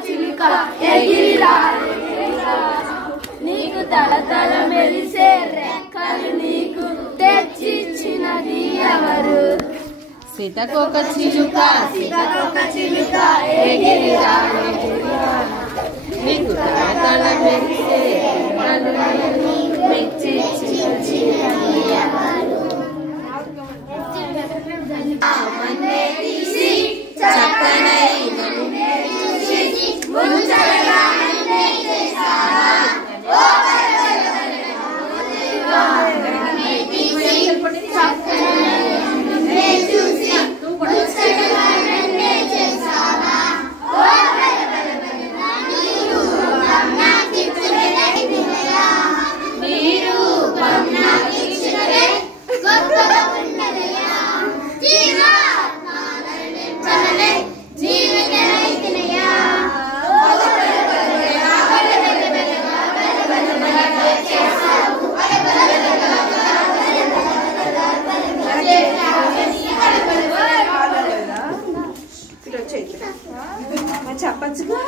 చిలుక ఎగిరిరా నీకు తలతల మెరిసే రెక్కలు నీకు తెచ్చిచ్చినది ఎవరు సీతకొక చిలుక ఎగిరిరా నీకు తలతల మెరిసే రెక్కలు తెచ్చిచ్చినది ఎవరు చెప్పచ్చుగా